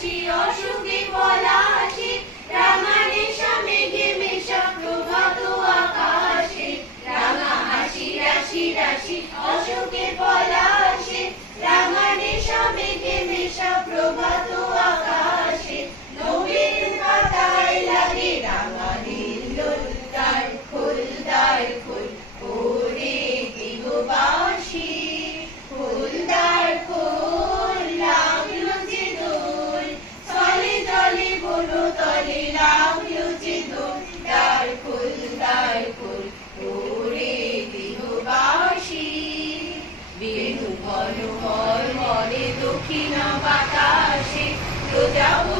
রাশি অসুখে পলাশে, রাঙা নেশা মেঘে মেশা প্রভাত আকাশে। রাঙা হাসি রাশি রাশি অসুখে পলাশে, রাঙা নেশা মেঘে মেশা প্রভাত আকাশে। নবীন পাতায় লাগে রাঙা নীল ফুলদার ফুল, ওরে গৃহবাসী ফুলদার ফুল লাগলো যে দোল, চলে চলে বনো তলে লাগলো যে দোল। দার ফুল ওরে গৃহবাসী। বেণু বনময় মনে দক্ষিণ বাতাসে, প্রজাপতি